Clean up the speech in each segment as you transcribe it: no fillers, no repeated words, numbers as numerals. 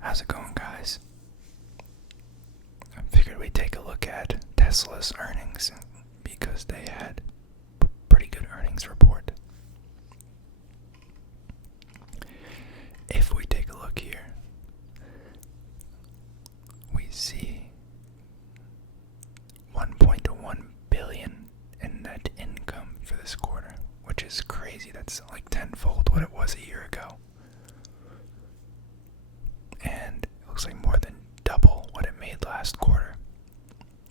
How's it going, guys? I figured we'd take a look at Tesla's earnings because they had pretty good earnings report. If we take a look here, we see 1.1 billion in net income for this quarter, which is crazy. That's like tenfold what it was a year ago. And it looks like more than double what it made last quarter.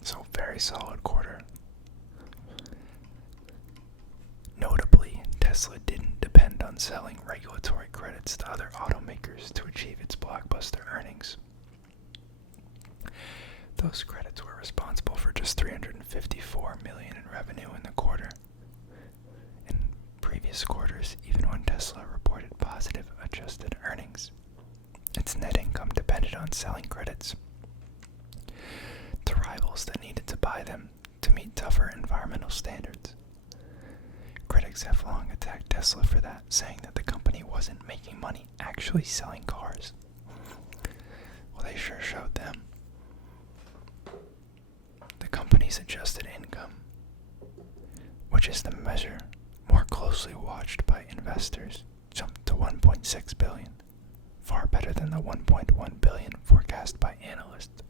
So very solid quarter. Notably, Tesla didn't depend on selling regulatory credits to other automakers to achieve its blockbuster earnings. Those credits were responsible for just $354 million in revenue in the quarter. In previous quarters, even when Tesla reported positive adjusted earnings, its net income depended on selling credits to rivals that needed to buy them to meet tougher environmental standards. Critics have long attacked Tesla for that, saying that the company wasn't making money actually selling cars. Well, they sure showed them. The company's adjusted income, which is the measure more closely watched by investors, jumped to $1.6 billion, far better than the $1.1 billion forecast by analysts.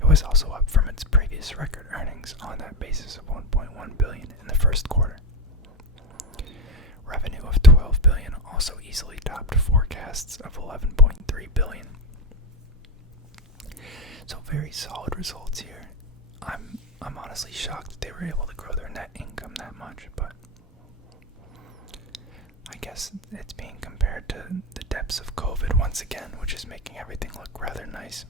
It was also up from its previous record earnings on that basis of $1.1 billion in the first quarter. Revenue of $12 billion also easily topped forecasts of $11.3 billion. So very solid results here. I'm honestly shocked that they were able to grow their net income that much, but I guess it's being compared to the depths of COVID once again, which is making everything look rather nice.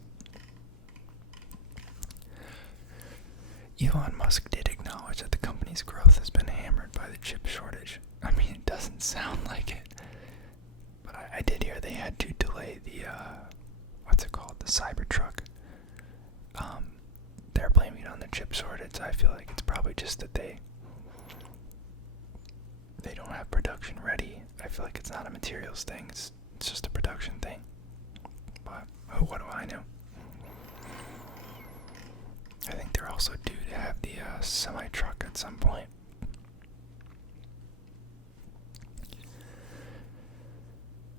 Elon Musk did acknowledge that the company's growth has been hammered by the chip shortage. I mean, it doesn't sound like it, but I did hear they had to delay the, the Cybertruck. They're blaming it on the chip shortage. I feel like it's probably just that they don't have production ready. I feel like it's not a materials thing. It's just a production thing. But what do I know? I think they're also due to have the semi-truck at some point.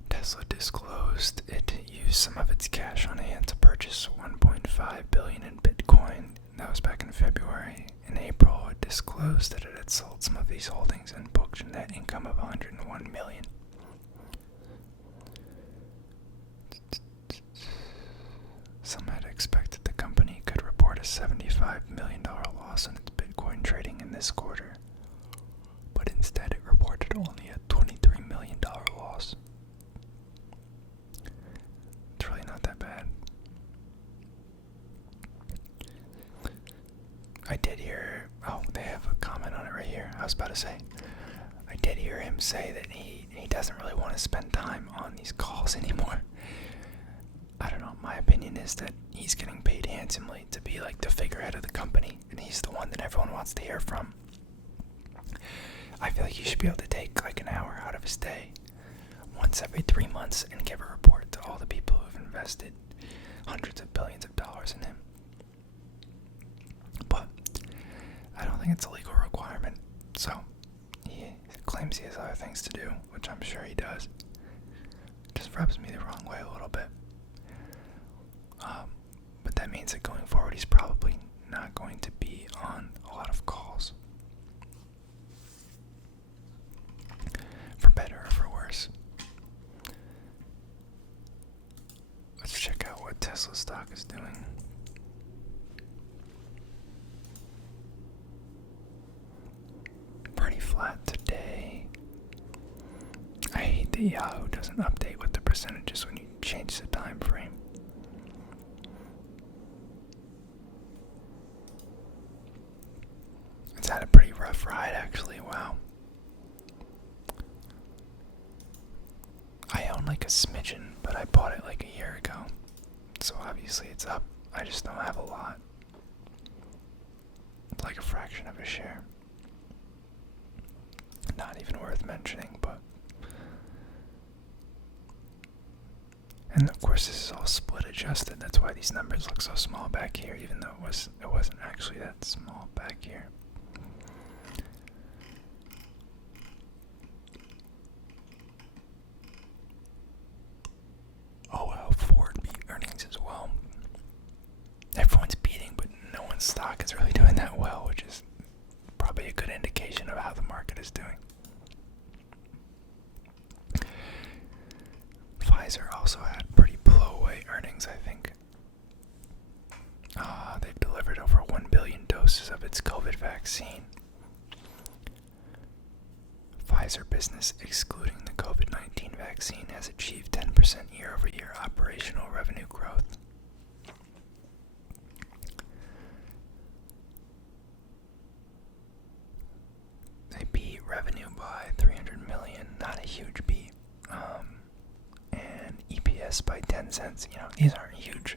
Tesla disclosed it used some of its cash on hand to purchase $1.5 billion in Bitcoin. That was back in February. In April, it disclosed that it had sold some of these holdings and booked a net income of $101 million. Some had expected the company could report a $75 million loss on its Bitcoin trading in this quarter, but instead it reported only a $23 million loss. It's really not that bad. I did hear, they have a comment on it right here. I was about to say, I did hear him say that he doesn't really want to spend time on these calls anymore. I don't know, my opinion is that he's getting paid handsomely to be like the figurehead of the company, and he's the one that everyone wants to hear from. I feel like he should be able to take like an hour out of his day once every 3 months and give a report to all the people who've invested hundreds of billions of dollars in him. But I don't think it's a legal requirement, so he claims he has other things to do, which I'm sure he does. It just rubs me the wrong way a little bit. But that means that going forward, he's probably not going to be on a lot of calls. For better or for worse. Let's check out what Tesla stock is doing. Pretty flat today. I hate that Yahoo doesn't update with the percentages when you change the time frame. It's had a pretty rough ride, actually. Wow. I own like a smidgen, but I bought it like a year ago. So obviously it's up. I just don't have a lot. It's like a fraction of a share. Not even worth mentioning, but And of course this is all split adjusted, that's why these numbers look so small back here, even though it wasn't actually that small back here. Oh well, Ford beat earnings as well. Everyone's beating, but no one's stock is really doing that well, which is probably a good indication of how the market is doing. Pfizer also had pretty blow-away earnings, I think. They've delivered over 1 billion doses of its COVID vaccine. Pfizer business, excluding the COVID-19 vaccine, has achieved 10% year-over-year operational revenue growth. They beat revenue by 300 million, not a huge beat. And EPS by 10 cents. You know, these aren't huge.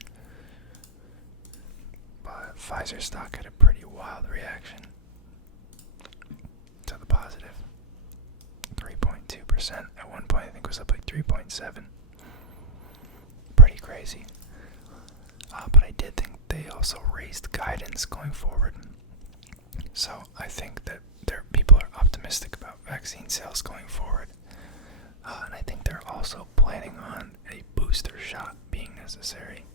But Pfizer stock had a pretty wild reaction to the positive. 3.2%. At one point, I think it was up like 3.7. Pretty crazy. But I did think they also raised guidance going forward. So I think that people are optimistic about vaccine sales going forward. And I think they're also planning on a booster shot being necessary.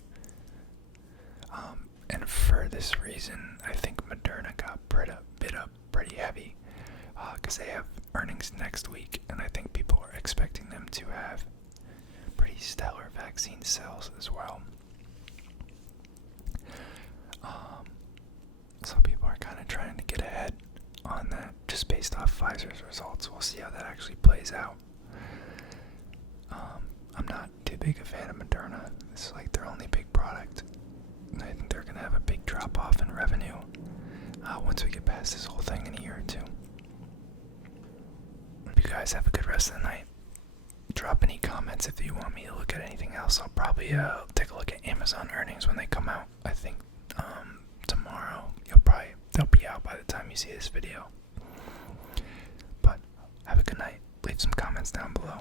And for this reason, I think Moderna got bid up pretty heavy. Because they have earnings next week, and I think people are expecting them to have pretty stellar vaccine sales as well. So people are kind of trying to get ahead on that just based off Pfizer's results. We'll see how that actually plays out. I'm not too big a fan of Moderna. This is like their only big product. And I think they're going to have a big drop off in revenue once we get past this whole thing in a year or two. You guys have a good rest of the night. Drop any comments if you want me to look at anything else. I'll probably take a look at Amazon earnings when they come out. I think tomorrow. They'll be out by the time you see this video. But have a good night. Leave some comments down below.